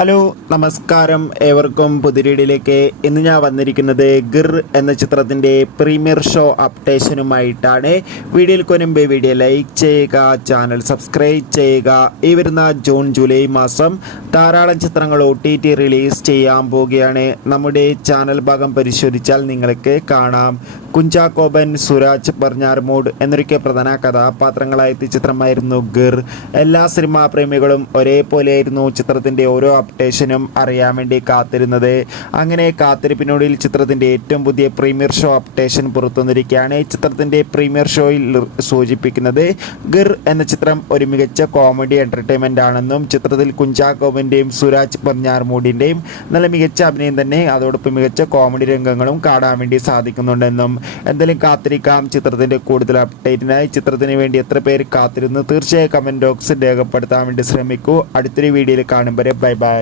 Hello നമസ്കാരം, ഏവർക്കും പുതിരീടിലേക്ക്. ഇന്ന് ഞാൻ വന്നിരിക്കുന്നത് ഗിർ എന്ന ചിത്രത്തിൻ്റെ പ്രീമിയർ ഷോ അപ്ഡേഷനുമായിട്ടാണ്. വീഡിയോയിൽ കൊനുമ്പ് വീഡിയോ ലൈക്ക് ചെയ്യുക, ചാനൽ സബ്സ്ക്രൈബ് ചെയ്യുക. ഈ വരുന്ന ജൂൺ ജൂലൈ മാസം ധാരാളം ചിത്രങ്ങൾ OTT റിലീസ് ചെയ്യാൻ പോവുകയാണ്. നമ്മുടെ ചാനൽ ഭാഗം പരിശോധിച്ചാൽ നിങ്ങൾക്ക് കാണാം. കുഞ്ചാക്കോബൻ, സുരാജ് പടിഞ്ഞാറമൂട് എന്നൊക്കെ പ്രധാന കഥാപാത്രങ്ങളായ ചിത്രമായിരുന്നു ഗിർ. എല്ലാ സിനിമാ പ്രേമികളും ഒരേപോലെയായിരുന്നു ചിത്രത്തിൻ്റെ ഓരോ അപ്ഡേഷനും അറിയാൻ വേണ്ടി കാത്തിരുന്നത്. അങ്ങനെ കാത്തിരിപ്പിനോടിൽ ചിത്രത്തിൻ്റെ ഏറ്റവും പുതിയ പ്രീമിയർ ഷോ അപ്ഡേഷൻ പുറത്തുവന്നിരിക്കുകയാണ്. ചിത്രത്തിൻ്റെ പ്രീമിയർ ഷോയിൽ സൂചിപ്പിക്കുന്നത് ഗിർ എന്ന ചിത്രം ഒരു മികച്ച കോമഡി എൻ്റർടൈൻമെൻ്റ് ആണെന്നും ചിത്രത്തിൽ കുഞ്ചാക്കോബൻ്റെയും സുരാജ് പടിഞ്ഞാറമൂടിൻ്റെയും നല്ല മികച്ച അഭിനയം തന്നെ അതോടൊപ്പം മികച്ച കോമഡി രംഗങ്ങളും കാണാൻ വേണ്ടി സാധിക്കുന്നുണ്ടെന്നും എന്തായാലും കാത്തിരിക്കാം ചിത്രത്തിൻ്റെ കൂടുതൽ അപ്ഡേറ്റിനായി. ചിത്രത്തിന് വേണ്ടി എത്ര പേര് കാത്തിരുന്നു തീർച്ചയായും കമൻറ്റ് ബോക്സിൽ രേഖപ്പെടുത്താൻ വേണ്ടി ശ്രമിക്കൂ. അടുത്തൊരു വീഡിയോയിൽ കാണും വരെ ബൈ ബൈ.